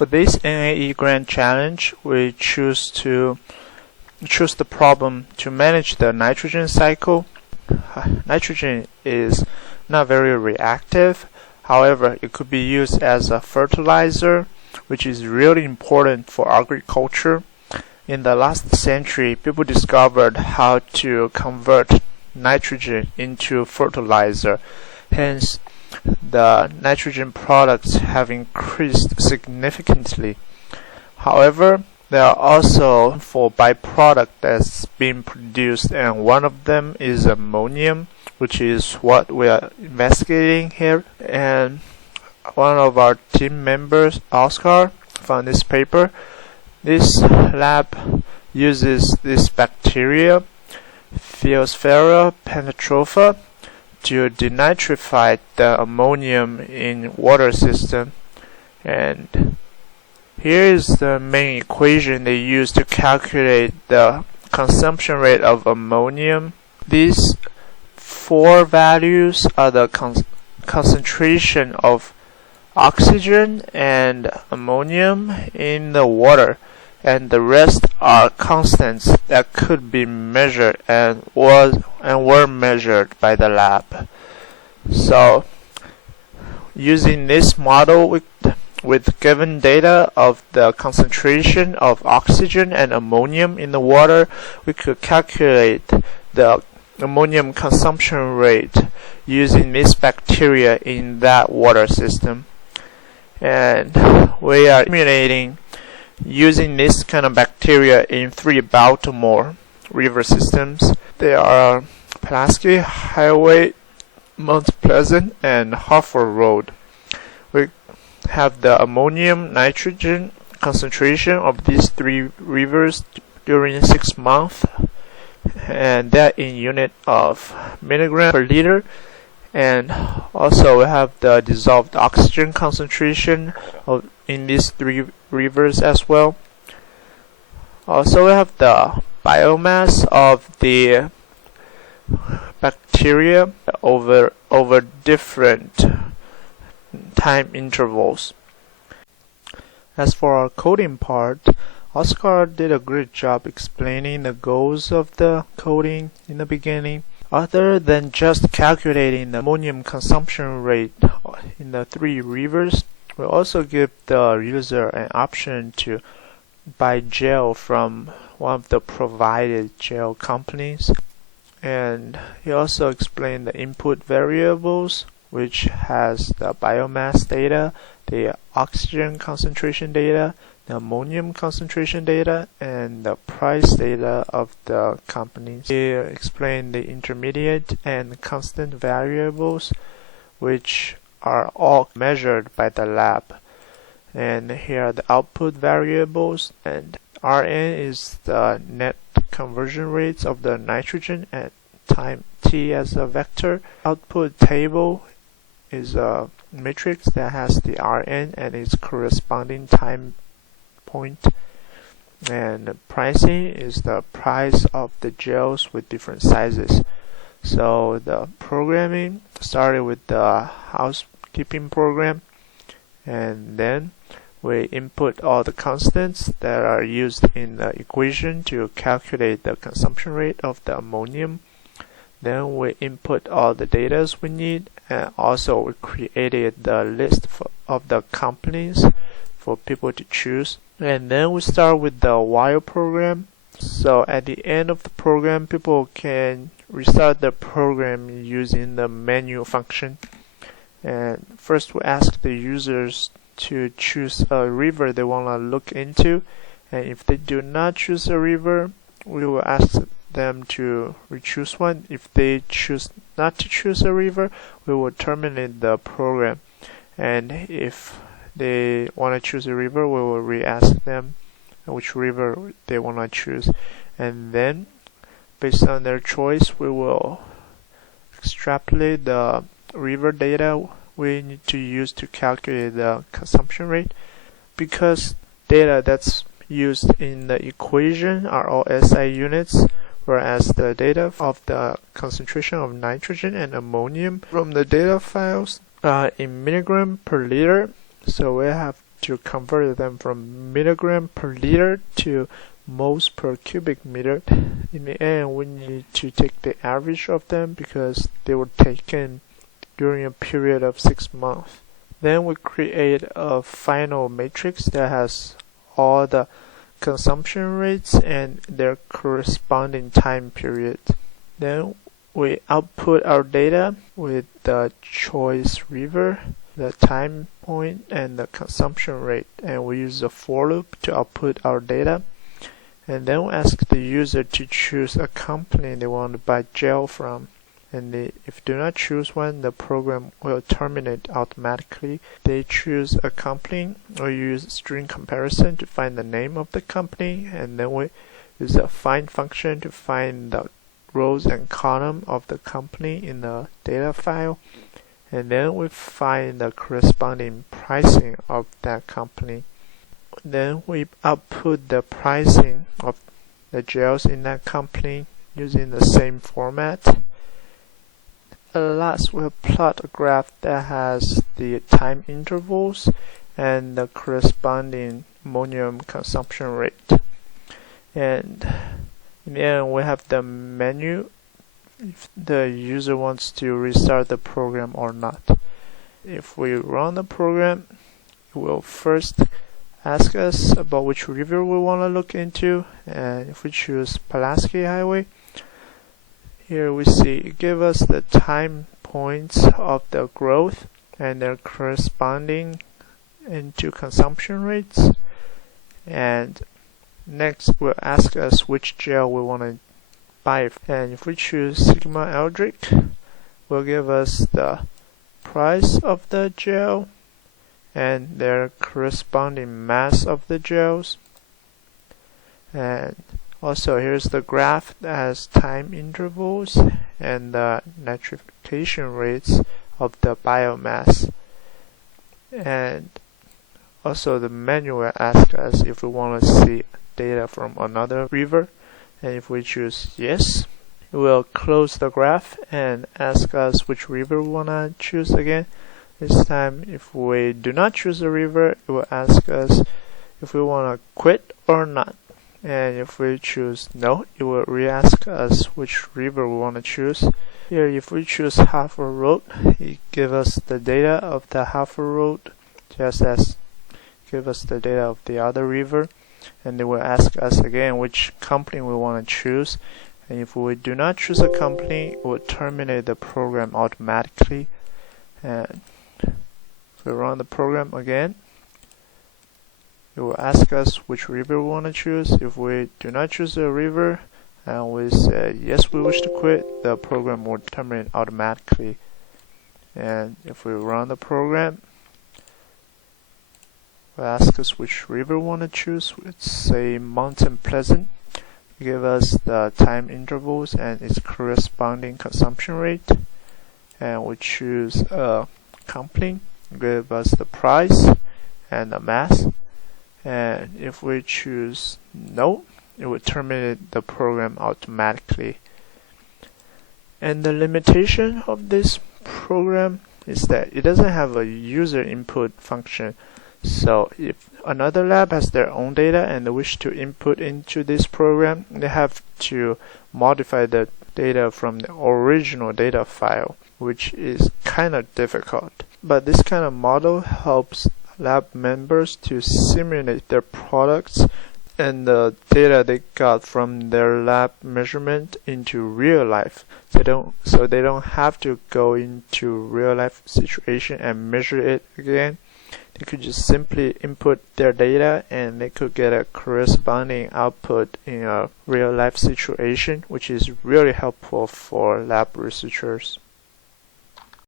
For this NAE Grand Challenge, we choose the problem to manage the nitrogen cycle. Nitrogen is not very reactive. However, it could be used as a fertilizer, which is really important for agriculture. In the last century, people discovered how to convert nitrogen into fertilizer. Hence, the nitrogen products have increased significantly. However, there are also four byproducts that's being produced, and one of them is ammonium, which is what we are investigating here. And one of our team members, Oscar, found this paper. This lab uses this bacteria, Phytophthora pentatropha, to denitrify the ammonium in water system. And here is the main equation they use to calculate the consumption rate of ammonium. These four values are the concentration of oxygen and ammonium in the water, and the rest are constants that could be measured and were measured by the lab. So, using this model with given data of the concentration of oxygen and ammonium in the water, we could calculate the ammonium consumption rate using this bacteria in that water system. And we are simulating using this kind of bacteria in 3 Baltimore river systems. They are Pulaski Highway, Mount Pleasant, and Harford Road. We have the ammonium nitrogen concentration of these 3 rivers during 6 months, and that in unit of milligram per liter. And also we have the dissolved oxygen concentration in these 3 rivers as well. Also we have the biomass of the bacteria over different time intervals. As for our coding part, Oscar did a great job explaining the goals of the coding in the beginning. Other than just calculating the ammonium consumption rate in the 3 rivers, we also give the user an option to buy gel from one of the provided gel companies. And he also explained the input variables, which has the biomass data, the oxygen concentration data, the ammonium concentration data, and the price data of the companies. He explained the intermediate and constant variables, which are all measured by the lab. And here are the output variables, and Rn is the net conversion rates of the nitrogen at time t as a vector. Output table is a matrix that has the Rn and its corresponding time point, and pricing is the price of the gels with different sizes. So the programming started with the housekeeping program, and then we input all the constants that are used in the equation to calculate the consumption rate of the ammonium. Then we input all the data we need, and also we created the list of the companies for people to choose. And then we start with the while program. So at the end of the program, people can restart the program using the menu function. And first we ask the users to choose a river they want to look into. And if they do not choose a river, we will ask them to re-choose one. If they choose not to choose a river, we will terminate the program. And if they want to choose a river, we will re-ask them which river they want to choose. And then, based on their choice, we will extrapolate the river data we need to use to calculate the consumption rate. Because data that's used in the equation are all SI units, whereas the data of the concentration of nitrogen and ammonium from the data files are in milligram per liter. So we have to convert them from milligram per liter to moles per cubic meter. In the end, we need to take the average of them because they were taken during a period of 6 months. Then we create a final matrix that has all the consumption rates and their corresponding time period. Then we output our data with the choice river, the time point, and the consumption rate, and we use a for loop to output our data. And then we ask the user to choose a company they want to buy gel from. And if do not choose one, the program will terminate automatically. They choose a company or use string comparison to find the name of the company, and then we use a find function to find the rows and column of the company in the data file, and then we find the corresponding pricing of that company. Then we output the pricing of the gels in that company using the same format. Last, we'll plot a graph that has the time intervals and the corresponding ammonium consumption rate. And in the end, we have the menu if the user wants to restart the program or not. If we run the program, it will first ask us about which river we want to look into, and if we choose Pulaski Highway, here we see it gives us the time points of the growth and their corresponding into consumption rates. And next will ask us which gel we want to buy, and if we choose Sigma Eldrick, will give us the price of the gel and their corresponding mass of the gels. And also here's the graph that has time intervals and the nitrification rates of the biomass. And also the menu will ask us if we want to see data from another river, and if we choose yes, it will close the graph and ask us which river we want to choose again. This time, if we do not choose a river, it will ask us if we want to quit or not. And if we choose no, it will re-ask us which river we want to choose. Here, if we choose Hafer Road, it gives us the data of the Hafer Road, just as give us the data of the other river. And they will ask us again which company we want to choose. And if we do not choose a company, it will terminate the program automatically. And if we run the program again, it will ask us which river we want to choose. If we do not choose a river and we say yes, we wish to quit, the program will terminate automatically. And if we run the program, it will ask us which river we want to choose. Let's say Mountain Pleasant. Give us the time intervals and its corresponding consumption rate. And we choose a company. Give us the price and the mass. And if we choose no, it will terminate the program automatically. And the limitation of this program is that it doesn't have a user input function. So if another lab has their own data and they wish to input into this program, they have to modify the data from the original data file, which is kind of difficult. But this kind of model helps lab members to simulate their products and the data they got from their lab measurement into real life. So they don't have to go into real life situation and measure it again. They could just simply input their data and they could get a corresponding output in a real life situation, which is really helpful for lab researchers.